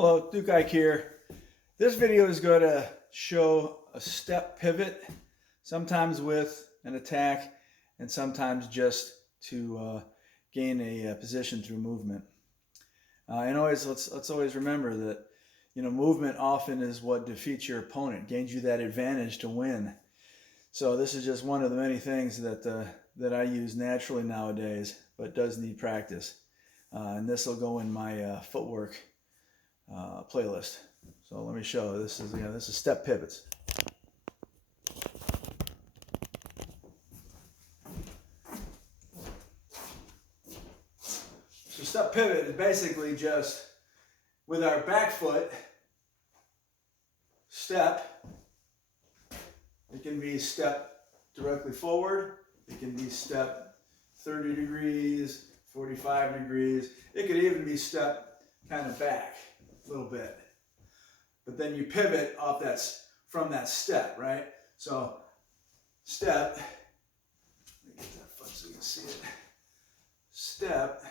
Hello, Duke Ike here. This video is going to show a step pivot, sometimes with an attack and sometimes just to gain a position through movement. And let's always remember that movement often is what defeats your opponent, gains you that advantage to win. So this is just one of the many things that I use naturally nowadays, but does need practice. And this will go in my footwork playlist. So let me show. This is step pivots. So step pivot is basically just with our back foot step. It can be step directly forward. It can be step 30 degrees, 45 degrees. It could even be step kind of back a little bit. But then you pivot off from that step, right? So step, let me get that foot so you can see it. Step,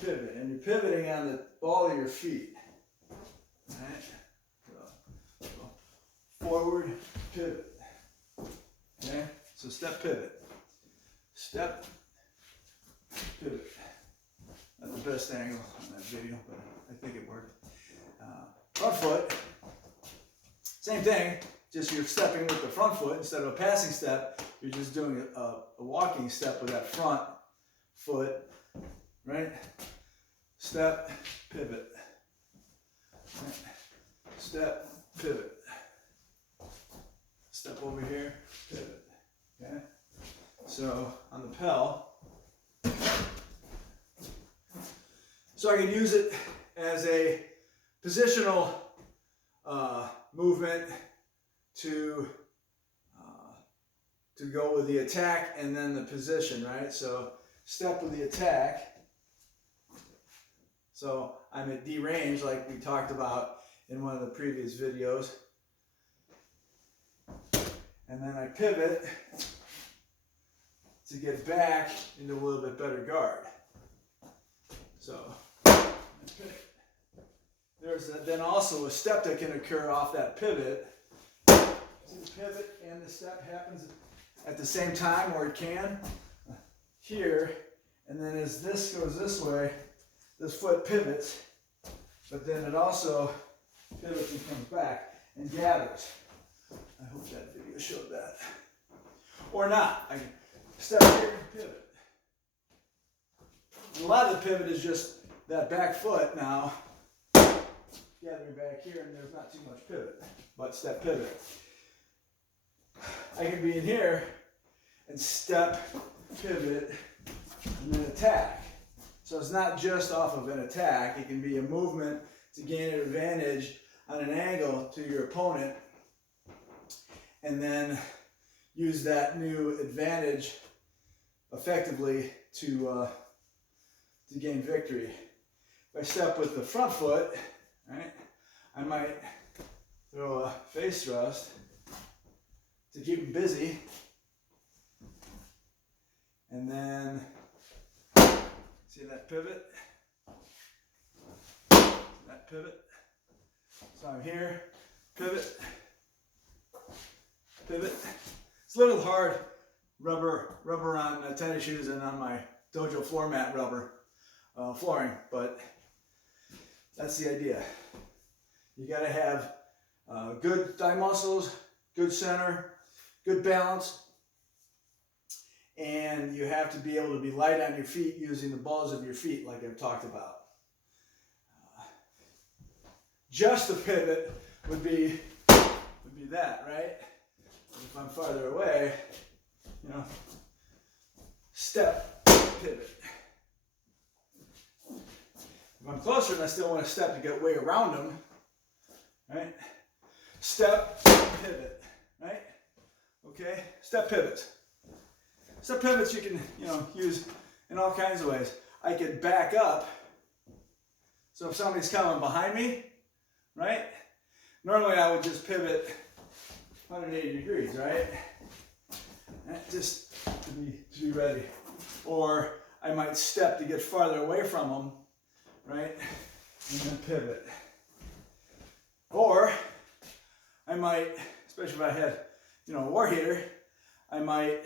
pivot, and you're pivoting on the ball of your feet. Right? So forward, pivot. Okay? So step, pivot. Step, pivot. Not the best angle on that video, but I think it worked. Front foot, same thing, just you're stepping with the front foot instead of a passing step. You're just doing a walking step with that front foot, right? Step, pivot. Right? Step, pivot. Step over here, pivot. Okay? So on the Pel, so I can use it as a positional movement to go with the attack and then the position, right? So step with the attack. So I'm at D range like we talked about in one of the previous videos. And then I pivot to get back into a little bit better guard. So there's then also a step that can occur off that pivot. See, the pivot and the step happens at the same time, or it can here, and then as this goes this way, this foot pivots, but then it also pivots and comes back and gathers. I hope that video showed that. Or not. I can step here and pivot. And a lot of the pivot is just that back foot now gathering back here, and there's not too much pivot, but step pivot. I can be in here and step, pivot, and then attack. So it's not just off of an attack. It can be a movement to gain an advantage on an angle to your opponent, and then use that new advantage effectively to gain victory. If I step with the front foot, right, I might throw a face thrust to keep him busy, and then see that pivot? That pivot. So I'm here, pivot, pivot. It's a little hard rubber on tennis shoes and on my dojo floor mat rubber flooring, but that's the idea. You got to have good thigh muscles, good center, good balance, and you have to be able to be light on your feet using the balls of your feet like I've talked about. Just a pivot would be that, right? If I'm farther away, step, pivot. If I'm closer and I still want to step to get way around them, right? Step, pivot, right? Okay, step pivots. Step pivots you can, use in all kinds of ways. I could back up. So if somebody's coming behind me, right? Normally I would just pivot 180 degrees, right? Just to be ready. Or I might step to get farther away from them, right? And then pivot. might, especially if I had, you know, a war heater, I might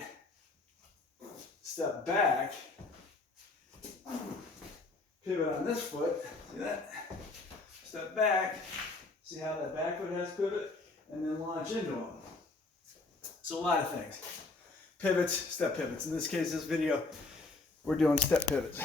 step back, pivot on this foot, see that? Step back, see how that back foot has pivot, and then launch into them. So a lot of things. Pivots, step pivots. In this case, this video, we're doing step pivots.